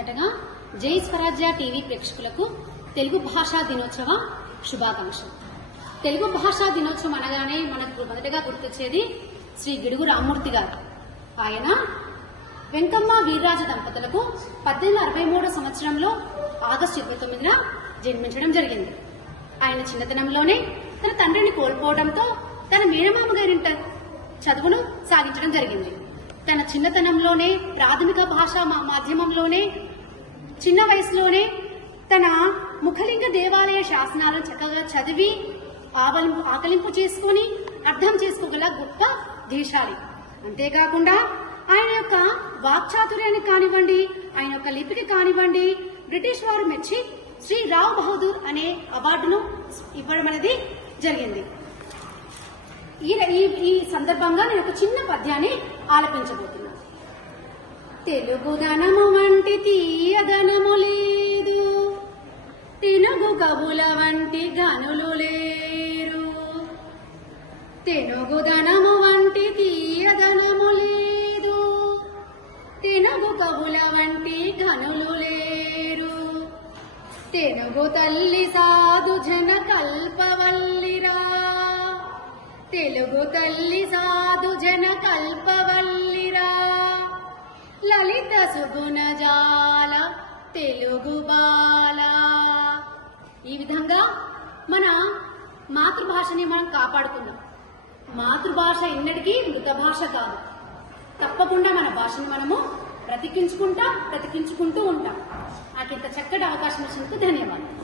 మొదటగా జై స్వరాజ్య టీవీ ప్రేక్షకులకు తెలుగు భాషా దినోత్సవ శుభాకాంక్షలు. తెలుగు భాషా దినోత్సవం అనగానే మనకు మొదటగా గుర్తొచ్చేది శ్రీ గిడుగు రామ్మూర్తి గారు. ఆయన వెంకమ్మ వీర్రాజు దంపతులకు 1863 సంవత్సరంలో ఆగస్టు 29న జన్మించడం జరిగింది. ఆయన చిన్నతనంలోనే తన తండ్రిని కోల్పోవడంతో తన మేనమామ గారింట చదువును సాగించడం జరిగింది. తన చిన్నతనంలోనే ప్రాథమిక భాషా మాధ్యమంలోనే చిన్న వయసులోనే తన ముఖలింగ దేవాలయ శాసనాలను చక్కగా చదివి ఆకలింపు చేసుకుని అర్థం చేసుకోగల గొప్ప దేశాలి. అంతేకాకుండా ఆయన యొక్క వాక్చాతుర్యానికి కానివ్వండి, ఆయన యొక్క లిపికి కానివ్వండి, బ్రిటిష్ వారు మెచ్చి శ్రీ రావ్ బహదూర్ అనే అవార్డును ఇవ్వడం అనేది జరిగింది. ఈ సందర్భంగా నేను ఒక చిన్న పద్యాన్ని ఆలపించబోతున్నాను. తెలుగుదనము వంటి తీయదనము లేదు, తెలుగు కవుల వంటి గనులు లేరు. తెలుగుదనము వంటి తీయదనము లేదు, తెలుగు కవుల వంటి గనులు లేరు. తెలుగు తల్లి సాధు జన కల్పవల్లిరా, తెలుగు తల్లి సాధు జన కల్పవల్లిరా. లలిత సుగుణజాల తెలుగు బాల. ఈ విధంగా మన మాతృభాషని మనం కాపాడుకుందాం. మాతృభాష ఎన్నటికీ మృత భాష కాదు. తప్పకుండా మన భాషని మనము బ్రతికించుకుంటూ ఉంటాం. నాకు ఇంత చక్కటి అవకాశం ఇచ్చినందుకు ధన్యవాదాలు.